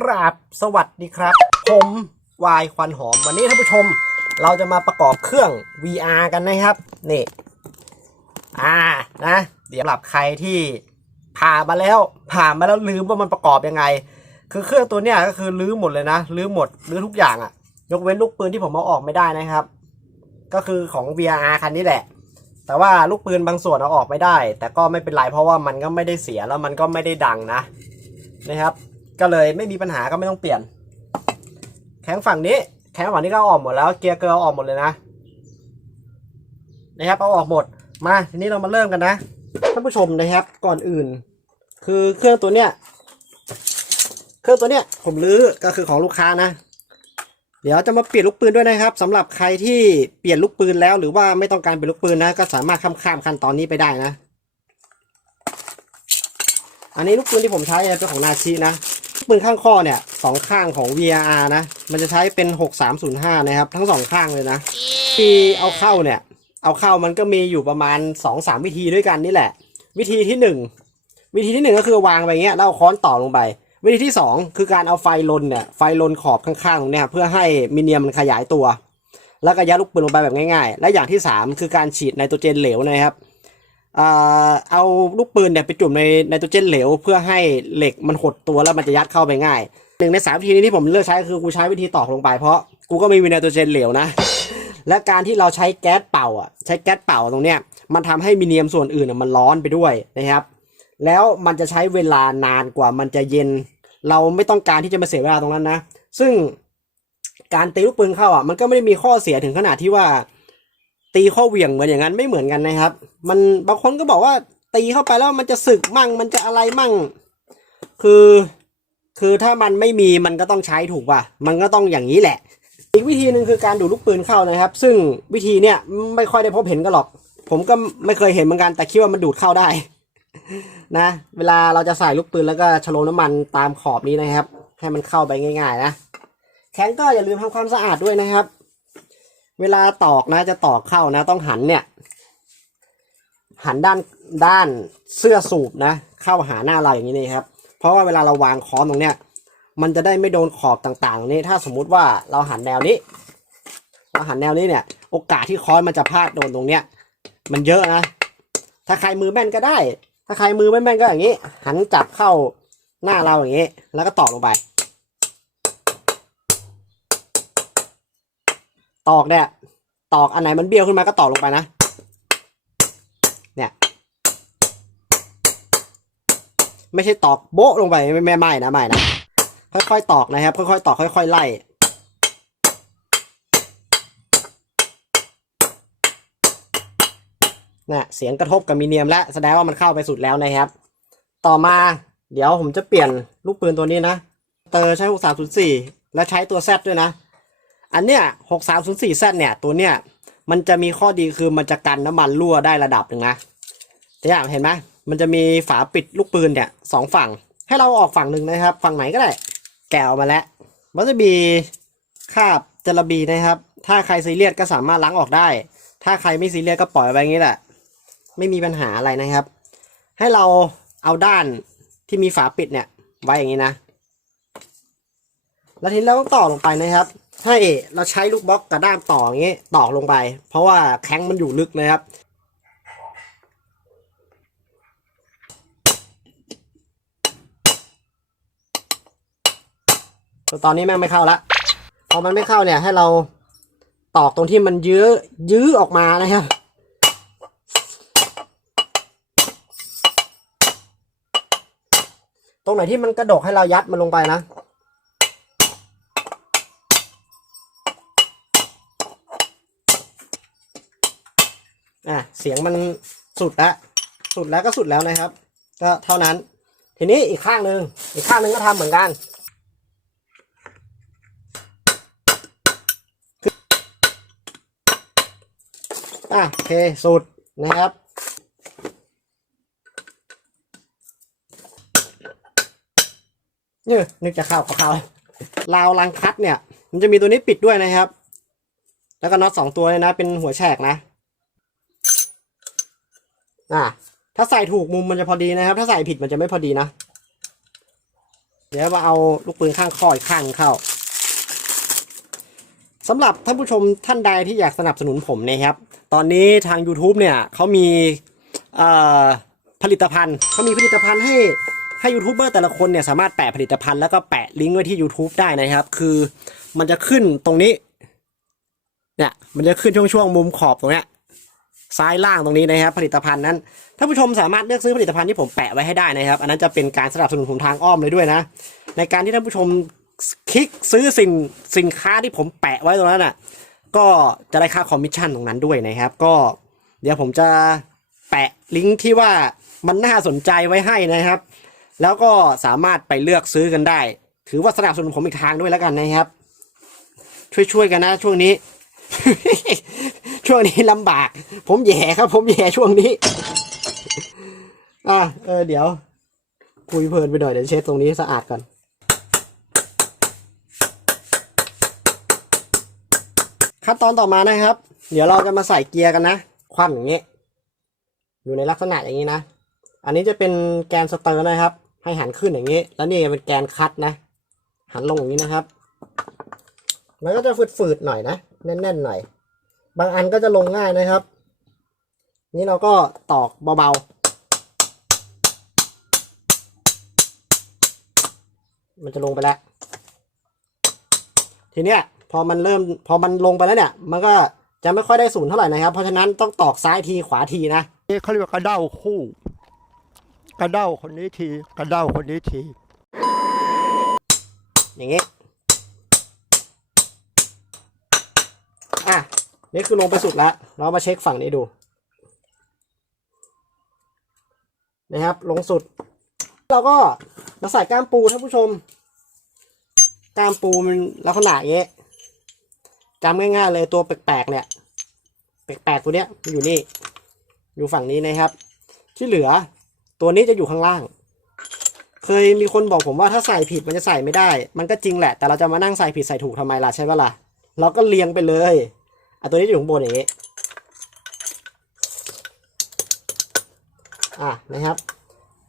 กราบสวัสดีครับ ผมวายควันหอมวันนี้ท่านผู้ชม เราจะมาประกอบเครื่อง VR กันนะครับนี่อ่านะเดี๋ยวหรับใครที่ผ่านมาแล้วผ่านมาแล้วลืมว่ามันประกอบยังไง คือเครื่องตัวเนี้ยก็คือลื้อหมดเลยนะลื้อหมดลื้อทุกอย่างอะยกเว้นลูกปืนที่ผมเอาออกไม่ได้นะครับ ก็คือของ VR คันนี้แหละ แต่ว่าลูกปืนบางส่วนเอาออกไม่ได้ แต่ก็ไม่เป็นไรเพราะว่ามันก็ไม่ได้เสียแล้วมันก็ไม่ได้ดังนะนะครับ ก็เลยไม่มีปัญหาก็ไม่ต้องเปลี่ยน แข้งฝั่งนี้ แข้งฝั่งนี้ก็เอาออกหมดแล้วเกียร์เกลือเอาออกหมดเลยนะนะครับเอาออกหมดมาทีนี้เรามาเริ่มกันนะท่านผู้ชมนะครับก่อนอื่น คือเครื่องตัวเนี้ยเครื่องตัวเนี้ยผมรื้อก็คือของลูกค้านะ เดี๋ยวจะมาเปลี่ยนลูกปืนด้วยนะครับสำหรับใครที่เปลี่ยนลูกปืนแล้ว หรือว่าไม่ต้องการเปลี่ยนลูกปืนนะ ก็สามารถข้ามข้ามขั้นตอนนี้ไปได้นะ อันนี้ลูกปืนที่ผมใช้เป็นของนาชินะ ปืนข้างข้อเนี่ยสองข้างของ VRR นะ มันจะใช้เป็น 6305 นะครับ ทั้งสองข้างเลยนะที่เอาเข้าเนี่ย เอาเข้ามันก็มีอยู่ประมาณ 2-3 วิธีด้วยกันนี่แหละ วิธีที่ 1 วิธีที่ 1 ก็คือวางไปอย่างเงี้ยแล้วเอาค้อนต่อลงไป วิธีที่ 2 คือการเอาไฟลนเนี่ยไฟลนขอบข้างๆตรงเนี้ยเพื่อให้มิเนียมมันขยายตัว แล้วก็ยัดลูกปืนลงไปแบบง่ายๆ และอย่างที่ 3 คือการฉีดไนโตรเจนเหลวนะครับอ่า เอาลูกปืนเนี่ยไปจุ่มในไนโตรเจนเหลว เพื่อให้เหล็กมันหดตัวแล้วมันจะยัดเข้าไปง่ายหนึ่งในสามวิธีนี้ที่ผมเลือกใช้คือกูใช้วิธีตอกลงไปเพราะกูก็ไม่มีไนโตรเจนเหลวนะ และการที่เราใช้แก๊สเป่าอะใช้แก๊สเป่าตรงเนี้ยมันทำให้มิเนียมส่วนอื่นมันร้อนไปด้วยนะครับ แล้วมันจะใช้เวลานานกว่ามันจะเย็น เราไม่ต้องการที่จะมาเสียเวลาตรงนั้นนะ ซึ่งการตีลูกปืนเข้าอะมันก็ไม่ได้มีข้อเสียถึงขนาดที่ว่า ตีข้อเหวี่ยงเหมือนอย่างนั้นไม่เหมือนกันนะครับ มันบางคนก็บอกว่าตีเข้าไปแล้วมันจะสึกมั่ง มันจะอะไรมั่ง คือ คือถ้ามันไม่มีมันก็ต้องใช้ถูกป่ะ มันก็ต้องอย่างนี้แหละ อีกวิธีหนึ่งคือการดูดลูกปืนเข้านะครับ ซึ่งวิธีเนี้ยไม่ค่อยได้พบเห็นกันหรอก ผมก็ไม่เคยเห็นเหมือนกันแต่คิดว่ามันดูดเข้าได้ นะ เวลาเราจะใส่ลูกปืนแล้วก็ชโลน้ำมันตามขอบนี้นะครับ ให้มันเข้าไปง่าย ๆ นะแข็งก็อย่าลืมทำความสะอาดด้วยนะครับ เวลาตอกนะจะตอกเข้านะ ต้องหันเนี่ย หันด้านด้านเสื้อสูบนะ เข้าหาหน้าเราอย่างนี้นี่ครับ เพราะว่าเวลาเราวางค้อนตรงเนี้ยมันจะได้ไม่โดนขอบต่างๆนี่ถ้าสมมุติว่าเราหันแนวนี้เราหันแนวนี้เนี่ย โอกาสที่ค้อนมันจะพลาดโดนตรงเนี้ยมันเยอะนะถ้าใครมือแม่นก็ได้ ถ้าใครมือไม่แม่นก็อย่างนี้ หันจับเข้าหน้าเราอย่างนี้ แล้วก็ตอกลงไป ตอกเนี่ยตอกอันไหนมันเบี้ยวขึ้นมาก็ตอกลงไปนะ เนี่ย ไม่ใช่ตอกโบ๊ะลงไปไม่ไม่ไม่นะไม่นะค่อยๆตอกนะครับ ค่อยๆตอกค่อย ๆ ไล่นะเสียงกระทบกับมีเนียมแล้วแสดงว่ามันเข้าไปสุดแล้วนะครับ ต่อมาเดี๋ยวผมจะเปลี่ยนลูกปืนตัวนี้นะ เตอร์ใช้ 6304 และใช้ตัว Z ด้วยนะ อันเนี้ย6304 Z เนี่ยตัวเนี้ยมันจะมีข้อดีคือมันจะกันน้ำมันรั่วได้ระดับหนึ่งนะตัวอย่างเห็นไหมมันจะมีฝาปิดลูกปืนเนี่ยสองฝั่ง ให้เราออกฝั่งหนึ่งนะครับ ฝั่งไหนก็ได้ แกะออกมาแล้ว มันจะมีคาบจระบีนะครับ ถ้าใครซีเรียสก็สามารถล้างออกได้ ถ้าใครไม่ซีเรียสก็ปล่อยไว้อย่างนี้แหละ ไม่มีปัญหาอะไรนะครับ ให้เราเอาด้านที่มีฝาปิดเนี่ย ไว้อย่างนี้นะ แล้วทีนี้เราต้องต่อลงไปนะครับ ให้เราใช้ลูกบล็อกกับด้ามต่ออย่างนี้ต่อลงไป เพราะว่าแข้งมันอยู่ลึกนะครับตอนนี้แม่งไม่เข้าละพอมันไม่เข้าเนี่ยให้เราตอกตรงที่มันยื้อยื้อออกมานะครับตรงไหนที่มันกระดกให้เรายัดมันลงไปนะ อะเสียงมันสุดแล้วสุดแล้วก็สุดแล้วนะครับ ก็เท่านั้น ทีนี้อีกข้างหนึ่งอีกข้างหนึ่งก็ทำเหมือนกันอะโอเคสุดนะครับเนี่ยนึกจะเข้าก็เข้าราวรังคัดเนี่ย มันจะมีตัวนี้ปิดด้วยนะครับ แล้วก็น็อตสองตัวเลยนะ เป็นหัวแฉกนะ อะถ้าใส่ถูกมุมมันจะพอดีนะครับ ถ้าใส่ผิดมันจะไม่พอดีนะ เดี๋ยวมาเอาลูกปืนข้างคออีกข้างเข้าสำหรับท่านผู้ชมท่านใดที่อยากสนับสนุนผมนะครับ ตอนนี้ทาง YouTube เนี่ยเขามีผลิตภัณฑ์เขามีผลิตภัณฑ์ให้ให้ยูทูบเบอร์แต่ละคนเนี่ยสามารถแปะผลิตภัณฑ์แล้วก็แปะลิงก์ไว้ที่ YouTube ได้นะครับ คือมันจะขึ้นตรงนี้เนี่ยมันจะขึ้นช่วงช่วงๆมุมขอบตรงเนี้ย ซ้ายล่างตรงนี้นะครับ ผลิตภัณฑ์นั้นท่านผู้ชมสามารถเลือกซื้อผลิตภัณฑ์ที่ผมแปะไว้ให้ได้นะครับ อันนั้นจะเป็นการสนับสนุนผมทางอ้อมเลยด้วยนะ ในการที่ท่านผู้ชมคลิกซื้อสิ่งสินค้าที่ผมแปะไว้ตรงนั้นอะ ก็จะได้ค่าคอมมิชชั่นตรงนั้นด้วยนะครับ ก็เดี๋ยวผมจะแปะลิงก์ที่ว่ามันน่าสนใจไว้ให้นะครับ แล้วก็สามารถไปเลือกซื้อกันได้ ถือว่าสนับสนุนผมอีกทางด้วยแล้วกันนะครับ ช่วยๆกันนะช่วงนี้ ช่วงนี้ลำบาก ผมแย่ครับ ผมแย่ช่วงนี้ อะเออเดี๋ยว คุยเพลินไปหน่อยเดี๋ยวเช็ดตรงนี้สะอาดก่อนขั้นตอนต่อมานะครับ เดี๋ยวเราจะมาใส่เกียร์กันนะคว่ำอย่างนี้ อยู่ในลักษณะอย่างนี้นะ อันนี้จะเป็นแกนสเตอร์นะครับ ให้หันขึ้นอย่างนี้ แล้วนี่เป็นแกนคัดนะ หันลงอย่างนี้นะครับ มันก็จะฝืดๆหน่อยนะ แน่นๆหน่อย บางอันก็จะลงง่ายนะครับ นี่เราก็ตอกเบาๆ มันจะลงไปแล้ว ทีเนี้ยพอมันเริ่มพอมันลงไปแล้วเนี่ย มันก็จะไม่ค่อยได้ศูนย์เท่าไหร่นะครับ เพราะฉะนั้นต้องตอกซ้ายทีขวาทีนะนี่เขาเรียกว่ากระเด้าคู่ กระเด้าคนนี้ที กระเด้าคนนี้ที อย่างงี้อะ นี่คือลงไปสุดแล้วเรามาเช็คฝั่งนี้ดู นะครับ ลงสุด เราก็มาใส่ก้ามปูท่านผู้ชม ก้ามปูมันลักษณะอย่างเงี้ยจำง่ายๆเลยตัวแปลกๆเนี่ยแปลกๆตัวเนี้ยมันอยู่นี่ อยู่ฝั่งนี้นะครับ ที่เหลือตัวนี้จะอยู่ข้างล่าง เคยมีคนบอกผมว่าถ้าใส่ผิดมันจะใส่ไม่ได้ มันก็จริงแหละ แต่เราจะมานั่งใส่ผิดใส่ถูกทำไมล่ะใช่ปะล่ะ เราก็เรียงไปเลย อะตัวนี้อยู่ข้างบนอย่างนี้ อะนะครับ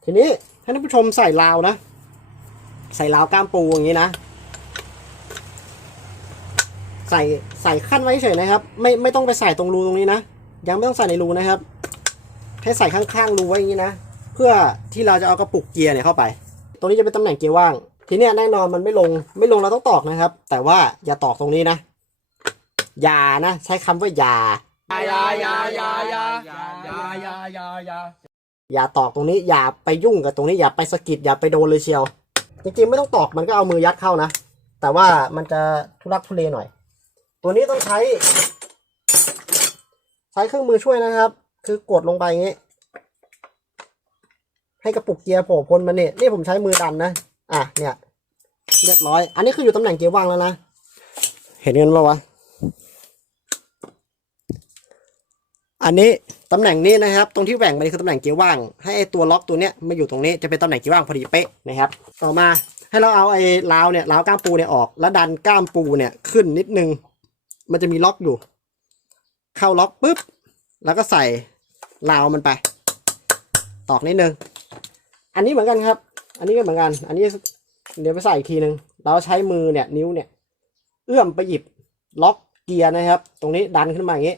ทีนี้ให้ท่านผู้ชมใส่ราวนะ ใส่ราวก้ามปูอย่างนี้นะ ใส่ใส่ขั้นไว้เฉยนะครับ ไม่ไม่ต้องไปใส่ตรงรูตรงนี้นะ ยังไม่ต้องใส่ในรูนะครับให้ใส่ข้างๆรูไว้อย่างนี้นะ เพื่อที่เราจะเอากระปุกเกียร์เนี่ยเข้าไป ตรงนี้จะเป็นตำแหน่งเกียร์ว่าง ทีนี้แน่นอนมันไม่ลง ไม่ลงเราต้องตอกนะครับ แต่ว่าอย่าตอกตรงนี้นะ อย่านะ ใช้คำว่าอย่ายายายายายายายายายาอย่าตอกตรงนี้อย่าไปยุ่งกับตรงนี้อย่าไปสะกิดอย่าไปโดนเลยเชียว จริงๆไม่ต้องตอกมันก็เอามือยัดเข้านะ แต่ว่ามันจะทุลักทุเลหน่อย ตัวนี้ต้องใช้ ใช้เครื่องมือช่วยนะครับ คือกดลงไปอย่างนี้ ให้กระปุกเกียร์โผล่พ้นมาเนี่ยนี่ผมใช้มือดันนะอะเนี่ย เรียบร้อย อันนี้คืออยู่ตำแหน่งเกียร์ว่างแล้วนะ เห็นกันปะวะ อันนี้ตำแหน่งนี้นะครับ ตรงที่แหว่งไปคือตำแหน่งเกียร์ว่าง ให้ไอตัวล็อกตัวเนี้ยมาอยู่ตรงนี้จะเป็นตำแหน่งเกียร์ว่างพอดีเป๊ะนะครับ ต่อมาให้เราเอาไอ้ราวเนี่ยราวก้ามปูเนี่ยออก แล้วดันก้ามปูเนี่ยขึ้นนิดนึง มันจะมีล็อกอยู่ เข้าล็อกปุ๊บ แล้วก็ใส่ราวมันไป ตอกนิดนึง อันนี้เหมือนกันครับ อันนี้ก็เหมือนกัน อันนี้เดี๋ยวไปใส่อีกทีนึง เราใช้มือเนี่ยนิ้วเนี่ย เอื้อมไปหยิบล็อกเกียร์นะครับ ตรงนี้ดันขึ้นมาอย่างนี้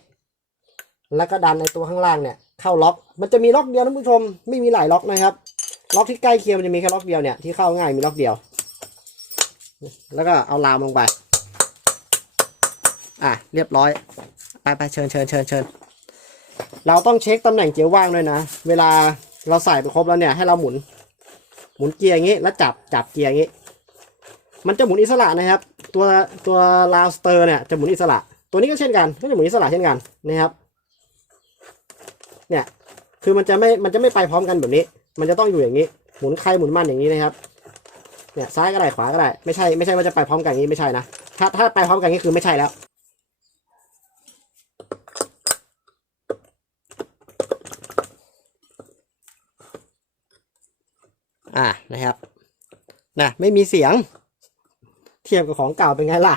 แล้วก็ดันในตัวข้างล่างเนี่ยเข้าล็อก มันจะมีล็อกเดียวท่านผู้ชม ไม่มีหลายล็อกนะครับ ล็อกที่ใกล้เคียงมันจะมีแค่ล็อกเดียวเนี่ยที่เข้าง่ายมีล็อกเดียว แล้วก็เอารามลงไป อะเรียบร้อย ไปไปเชิญเชิญเชิญเชิญเราต้องเช็คตำแหน่งเกียร์ว่างด้วยนะ เวลาเราใส่ไปครบแล้วเนี่ยให้เราหมุน หมุนเกียร์อย่างนี้ แล้วจับจับเกียร์อย่างนี้ มันจะหมุนอิสระนะครับ ตัวตัวลาวสเตอร์เนี่ยจะหมุนอิสระ ตัวนี้ก็เช่นกันก็จะหมุนอิสระเช่นกันนะครับ เนี่ย คือมันจะไม่มันจะไม่ไปพร้อมกันแบบนี้ มันจะต้องอยู่อย่างนี้ หมุนใครหมุนมันอย่างนี้นะครับ เนี่ยซ้ายก็ได้ขวาก็ได้ไม่ใช่ไม่ใช่ว่าจะไปพร้อมกันอย่างนี้ไม่ใช่นะถ้าถ้าไปพร้อมกันนี้คือไม่ใช่แล้วอ่านะครับนะไม่มีเสียง เทียบกับของเก่าเป็นไงล่ะ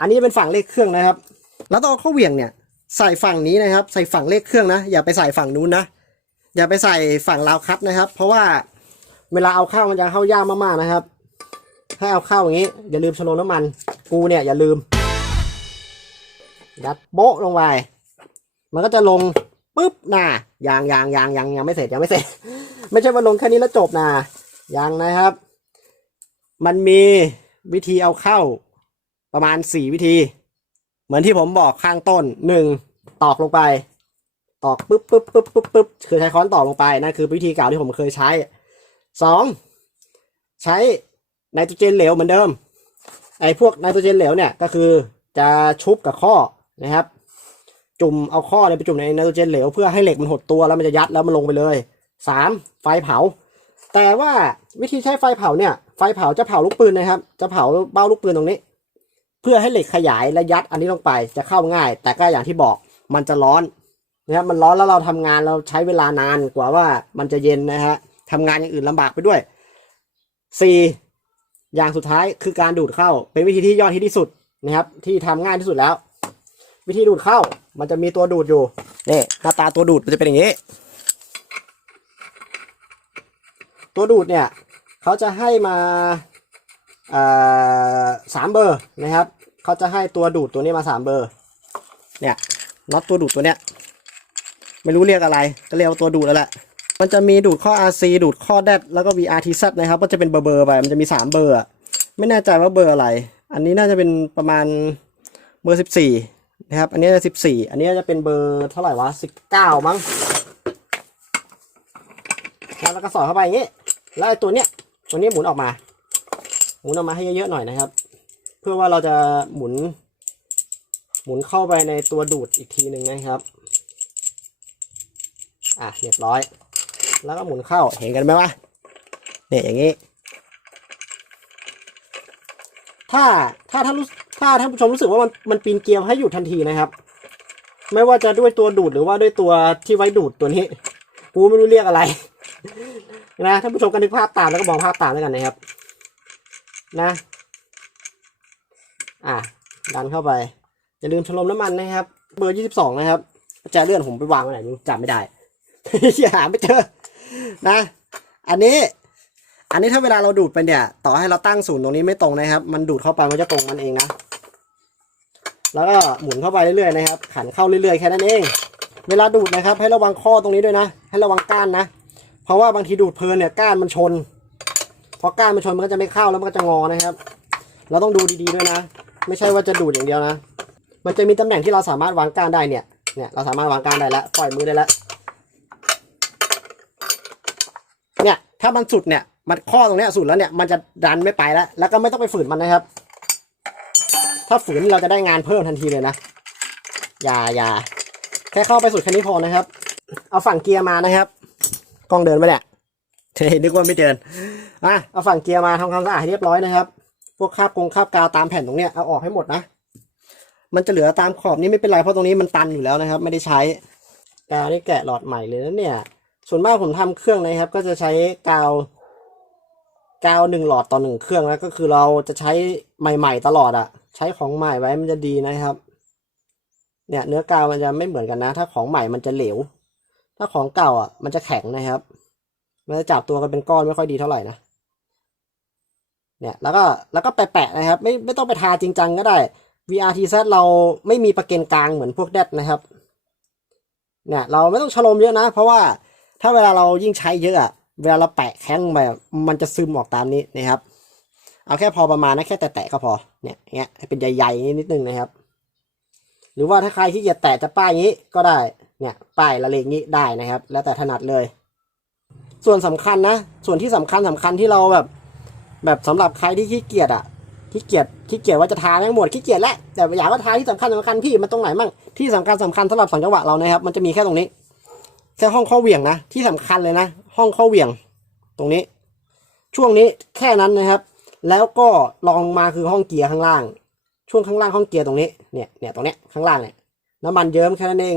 อันนี้เป็นฝั่งเลขเครื่องนะครับ แล้วตอนเข้าเวียงเนี่ย ใส่ฝั่งนี้นะครับ ใส่ฝั่งเลขเครื่องนะ อย่าไปใส่ฝั่งนู้นนะ อย่าไปใส่ฝั่งราวคัดนะครับ เพราะว่าเวลาเอาเข้ามันจะเข้ายากมากๆนะครับให้เอาเข้าอย่างนี้ อย่าลืมชโลน้ำมัน กูเนี่ยอย่าลืมยัดโบ๊ะลงไปมันก็จะลงปุ๊บน่ะยางยางยางยางยังไม่เสร็จยังไม่เสร็จ ไม่ใช่ว่าลงแค่นี้แล้วจบนะยังนะครับ มันมีวิธีเอาเข้าประมาณสี่วิธี มือนที่ผมบอกข้างต้นหนึ่งตอกลงไป ตอกปุ๊บปุ๊บปุ๊บปุ๊บปุ๊บคือใช้ค้อนตอกลงไปนั่นคือวิธีเก่าที่ผมเคยใช้สองใช้ไนโตรเจนเหลวเหมือนเดิมไอ้พวกไนโตรเจนเหลวเนี่ยก็คือจะชุบกับข้อนะครับ จุ่มเอาข้อเนี่ยไปจุ่มในไนโตรเจนเหลวเพื่อให้เหล็กมันหดตัวแล้วมันจะยัดแล้วมันลงไปเลยสามไฟเผา แต่ว่าวิธีใช้ไฟเผาเนี่ยไฟเผาจะเผาลูกปืนนะครับ จะเผาเบ้าลูกปืนตรงนี้ เพื่อให้เหล็กขยายและยัดอันนี้ลงไปจะเข้าง่าย แต่ก็อย่างที่บอกมันจะร้อนนะครับมันร้อนแล้วเราทำงานเราใช้เวลานานกว่าว่ามันจะเย็นนะฮะทำงานอย่างอื่นลำบากไปด้วยสี่อย่างสุดท้ายคือการดูดเข้า เป็นวิธีที่ยอดฮิตที่สุดนะครับ ที่ทำง่ายที่สุดแล้ว วิธีดูดเข้ามันจะมีตัวดูดอยู่นี่หน้าตาตัวดูดมันจะเป็นอย่างนี้ ตัวดูดเนี่ยเขาจะให้มา สามเบอร์นะครับเขาจะให้ตัวดูดตัวนี้มาสามเบอร์ เนี่ยน็อตตัวดูดตัวเนี้ยไม่รู้เรียกอะไรก็เรียกว่าตัวดูดแล้วแหละมันจะมีดูดข้อ RC ดูดข้อแดดแล้วก็ VRTZ นะครับ ก็จะเป็นเบอร์เบอร์ไปมันจะมีสามเบอร์ไม่แน่ใจว่าเบอร์อะไร อันนี้น่าจะเป็นประมาณเบอร์สิบสี่นะครับ อันนี้จะสิบสี่อันนี้จะเป็นเบอร์เท่าไหร่วะสิบเก้ามั้งแล้วก็สอดเข้าไปอย่างนี้ แล้วไอ้ตัวเนี้ยตัวนี้หมุนออกมา หมุนออกมาให้เยอะๆหน่อยนะครับ เพื่อว่าเราจะหมุน หมุนเข้าไปในตัวดูดอีกทีหนึ่งนะครับ อะเรียบร้อย แล้วก็หมุนเข้าเห็นกันไหมวะเนี่ยอย่างนี้ ถ้าถ้าท่านรู้ถ้าท่านผู้ชมรู้สึกว่ามันมันปีนเกลียวให้หยุดทันทีนะครับ ไม่ว่าจะด้วยตัวดูดหรือว่าด้วยตัวที่ไว้ดูดตัวนี้กูไม่รู้เรียกอะไรนะท่านผู้ชมก็นึกภาพตามแล้วก็มองภาพตามแล้วกันนะครับ นะ อะดันเข้าไป อย่าลืมชโลมน้ำมันนะครับ เบอร์ยี่สิบสองนะครับแจเลื่อนผมไปวางไว้ไหนจำไม่ได้อย่าหาไม่เจอ นะ อันนี้ อันนี้ถ้าเวลาเราดูดไปเนี่ย ต่อให้เราตั้งศูนย์ตรงนี้ไม่ตรงนะครับ มันดูดเข้าไปมันจะตรงมันเองนะ แล้วก็หมุนเข้าไปเรื่อยๆนะครับ ขันเข้าเรื่อยๆแค่นั้นเอง เวลาดูดนะครับ ให้ระวังข้อตรงนี้ด้วยนะ ให้ระวังก้านนะ เพราะว่าบางทีดูดเพลินเนี่ยก้านมันชน พอก้านมันชนมันก็จะไม่เข้าแล้วมันก็จะงอนะครับ เราต้องดูดีๆด้วยนะ ไม่ใช่ว่าจะดูดอย่างเดียวนะ มันจะมีตำแหน่งที่เราสามารถวางก้านได้เนี่ย เนี่ยเราสามารถวางก้านได้แล้วปล่อยมือได้แล้ว เนี่ยถ้ามันสุดเนี่ยมันข้อตรงเนี้ยสุดแล้วเนี่ยมันจะดันไม่ไปแล้ว แล้วก็ไม่ต้องไปฝืนมันนะครับ ถ้าฝืนเราจะได้งานเพิ่มทันทีเลยนะ อย่าอย่าแค่เข้าไปสุดแค่นี้พอนะครับ เอาฝั่งเกียร์มานะครับ กล้องเดินไปเนี่ย เฮ้ยนึกว่าไม่เดิน อะ เอาฝั่งเกียร์มาทำความสะอาดให้เรียบร้อยนะครับ พวกคราบกงคราบกาวตามแผ่นตรงเนี้ยเอาออกให้หมดนะ มันจะเหลือตามขอบนี้ไม่เป็นไรเพราะตรงนี้มันตันอยู่แล้วนะครับ ไม่ได้ใช้ กาวนี่แกะหลอดใหม่เลยนะเนี่ย ส่วนมากผมทำเครื่องนะครับ ก็จะใช้กาว กาวหนึ่งหลอดต่อหนึ่งเครื่องแล้วก็คือเราจะใช้ใหม่ ๆ ตลอดอะใช้ของใหม่ไว้มันจะดีนะครับ เนี่ยเนื้อกาวมันจะไม่เหมือนกันนะ ถ้าของใหม่มันจะเหลว ถ้าของเก่าอะมันจะแข็งนะครับ มันจะจับตัวกันเป็นก้อนไม่ค่อยดีเท่าไหร่นะเนี่ยแล้วก็แล้วก็แปะๆนะครับ ไม่ไม่ต้องไปทาจริงจังก็ได้ VRTZ เราไม่มีประเกนกลางเหมือนพวกแดดนะครับเนี่ยเราไม่ต้องฉลมเยอะนะ เพราะว่าถ้าเวลาเรายิ่งใช้เยอะอะเวลาเราแปะแข้งไปอะมันจะซึมออกตามนี้นะครับ เอาแค่พอประมาณนะแค่แตะๆก็พอเนี่ยอย่างเงี้ยให้เป็นใหญ่ๆนิดนึงนะครับ หรือว่าถ้าใครที่เกียจแตะจะป้ายอย่างนี้ก็ได้เนี่ยป้ายละเลงนี้ได้นะครับ แล้วแต่ถนัดเลย ส่วนสำคัญนะ ส่วนที่สำคัญสำคัญที่เราแบบ แบบสำหรับใครที่ขี้เกียจอะขี้เกียจขี้เกียจว่าจะทาแม่งหมดขี้เกียจแล้วแต่อยากว่าทาที่สำคัญสำคัญพี่มันตรงไหนมั่งที่สำคัญสำคัญสำหรับสองจังหวะเรานะครับ มันจะมีแค่ตรงนี้แค่ห้องข้อเหวี่ยงนะ ที่สำคัญเลยนะ ห้องข้อเหวี่ยง ตรงนี้ ช่วงนี้แค่นั้นนะครับ แล้วก็ลองมาคือห้องเกียร์ข้างล่าง ช่วงข้างล่างห้องเกียร์ตรงนี้เนี่ยเนี่ยตรงเนี้ยข้างล่างเนี่ยน้ำมันเยิ้มแค่นั้นเอง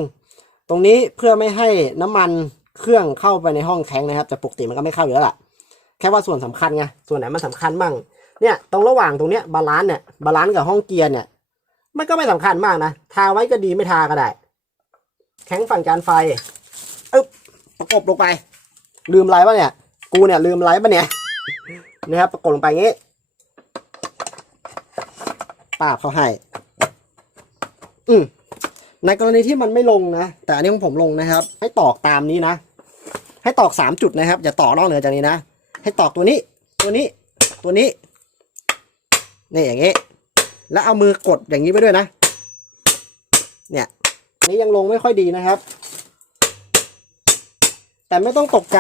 ตรงนี้เพื่อไม่ให้น้ำมัน เครื่องเข้าไปในห้องแข็งนะครับแต่ปกติมันก็ไม่เข้าอยู่แล้วล่ะแค่ว่าส่วนสำคัญไงส่วนไหนมันสำคัญมั่งเนี่ยตรงระหว่างตรงเนี้ยบาลานซ์เนี่ยบาลานซ์กับห้องเกียร์เนี่ยมันก็ไม่สำคัญมากนะทาไว้ก็ดีไม่ทาก็ได้แข็งฝั่งจานไฟอึ๊บประกบลงไป ลืมอะไรวะเนี่ย กูเนี่ยลืมไลฟ์ปะเนี่ยนะครับประกดลงไปงี้ป้าเขาให้ อืมในกรณีที่มันไม่ลงนะ แต่อันนี้ของผมลงนะครับ ให้ตอกตามนี้นะ ให้ตอกสามจุดนะครับ อย่าตอกนอกเหนือจากนี้นะ ให้ตอกตัวนี้ ตัวนี้ ตัวนี้ นี่อย่างงี้ แล้วเอามือกดอย่างนี้ไปด้วยนะ เนี่ยนี้ยังลงไม่ค่อยดีนะครับ แต่ไม่ต้องตกใจ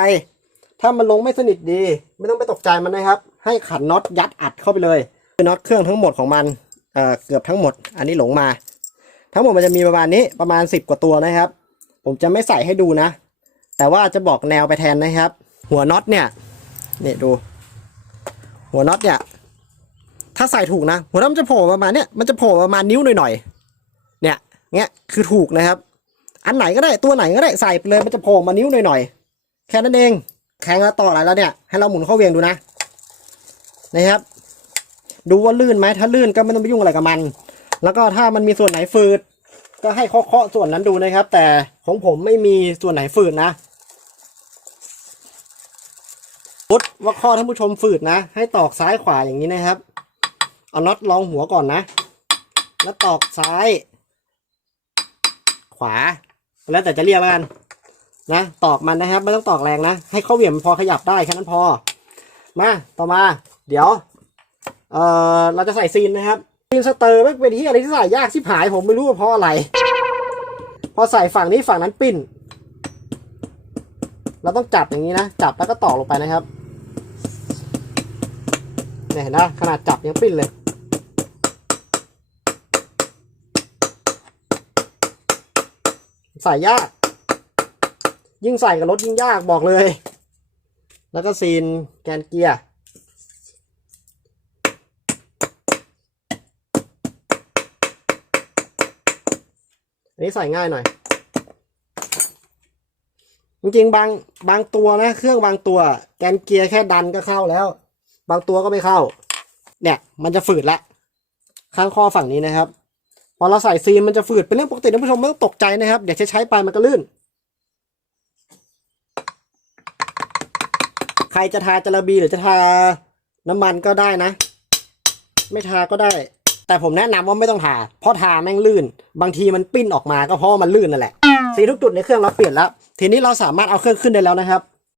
ถ้ามันลงไม่สนิทดี ไม่ต้องไปตกใจมันนะครับ ให้ขันน็อตยัดอัดเข้าไปเลยคือน็อตเครื่องทั้งหมดของมันเอ่อเกือบทั้งหมด อันนี้หลงมา ทั้งหมดมันจะมีประมาณนี้ประมาณสิบกว่าตัวนะครับ ผมจะไม่ใส่ให้ดูนะ แต่ว่าจะบอกแนวไปแทนนะครับ หัวน็อตเนี่ยนี่ดู หัวน็อตเนี่ย ถ้าใส่ถูกนะ หัวน็อตมันจะโผล่ประมาณเนี้ยมันจะโผล่ประมาณนิ้วหน่อยๆเนี่ยเงี้ยคือถูกนะครับ อันไหนก็ได้ตัวไหนก็ได้ใส่ไปเลยมันจะโผล่มานิ้วหน่อยๆแค่นั้นเองแข็งแล้วต่ออะไรแล้วเนี่ย ให้เราหมุนเข้าเวียงดูนะนะครับ ดูว่าลื่นไหมถ้าลื่นก็ไม่ต้องไปยุ่งอะไรกับมัน แล้วก็ถ้ามันมีส่วนไหนฝืดก็ให้เคาะๆส่วนนั้นดูนะครับ แต่ของผมไม่มีส่วนไหนฝืดนะ พุดว่าข้อท่านผู้ชมฝืดนะ ให้ตอกซ้ายขวาอย่างนี้นะครับ เอาน็อตรองหัวก่อนนะ แล้วตอกซ้าย ขวา แล้วแต่จะเรียกแล้วกันนะ ตอกมันนะครับ ไม่ต้องตอกแรงนะ ให้เข้าเหวี่ยงมันพอขยับได้แค่นั้นพอ มา ต่อมา เดี๋ยว เออเราจะใส่ซีนนะครับ ซีนสเตอร์ไม่เป็นที่อะไรที่ใส่ยากชิบหายผมไม่รู้ว่าเพราะอะไร พอใส่ฝั่งนี้ฝั่งนั้นปิ้น เราต้องจับอย่างนี้นะ จับแล้วก็ตอกลงไปนะครับ เนี่ยเห็นนะขนาดจับยังปิ้นเลยใส่ยาก ยิ่งใส่กับรถยิ่งยากบอกเลย แล้วก็ซีนแกนเกียร์อันนี้ใส่ง่ายหน่อย จริงๆบางบางตัวนะ เครื่องบางตัว แกนเกียร์แค่ดันก็เข้าแล้ว บางตัวก็ไม่เข้า เนี่ยมันจะฝืดละข้างข้อฝั่งนี้นะครับ พอเราใส่ซีนมันจะฝืดเป็นเรื่องปกติท่านผู้ชมไม่ต้องตกใจนะครับ เดี๋ยวใช้ๆไปมันก็ลื่น ใครจะทาจระบีหรือจะทาน้ำมันก็ได้นะ ไม่ทาก็ได้ แต่ผมแนะนำว่าไม่ต้องทา เพราะทาแม่งลื่น บางทีมันปิ้นออกมาก็เพราะว่ามันลื่นนั่นแหละ สีทุกจุดในเครื่องเราเปลี่ยนแล้ว ทีนี้เราสามารถเอาเครื่องขึ้นได้แล้วนะครับ